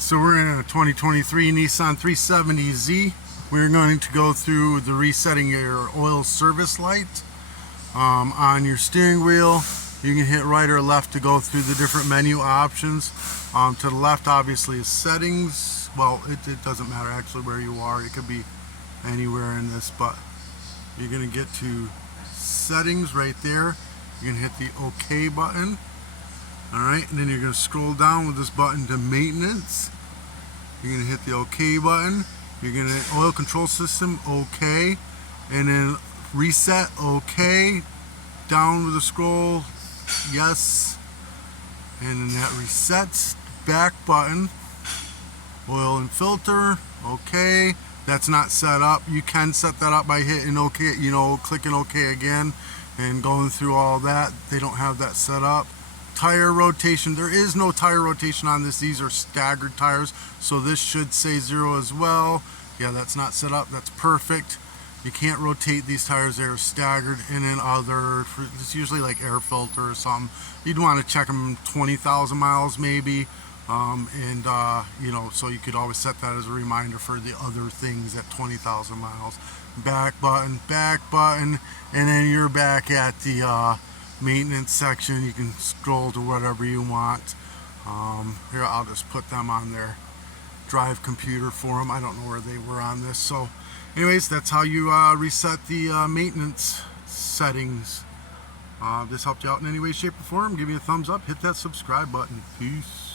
So we're in a 2023 Nissan 370Z. We're going to go through the resetting your oil service light on your steering wheel. You can hit right or left to go through the different menu options. To the left obviously is settings. Well, it doesn't matter actually where you are. It could be anywhere in this, but you're going to get to settings right there. You're going to hit the OK button. Alright, and then you're going to scroll down with this button to maintenance. You're going to hit the OK button. You're going to hit oil control system, OK. And then reset, OK. Down with the scroll, yes. And then that resets. Back button, oil and filter, OK. That's not set up. You can set that up by hitting OK, clicking OK again and going through all that. They don't have that set up. Tire rotation, there is no tire rotation on this. These are staggered tires, so this should say 0 as well. Yeah, that's not set up. That's perfect. You can't rotate these tires. They're staggered. And then it's usually like air filter or something. You'd want to check them 20,000 miles maybe, so you could always set that as a reminder for the other things at 20,000 miles. Back button, and then you're back at the maintenance section. You can scroll to whatever you want. Here, I'll just put them on their drive computer for them. I don't know where they were on this. So anyways, that's how you reset the maintenance settings. This helped you out in any way, shape, or form. Give me a thumbs up, hit that subscribe button. Peace.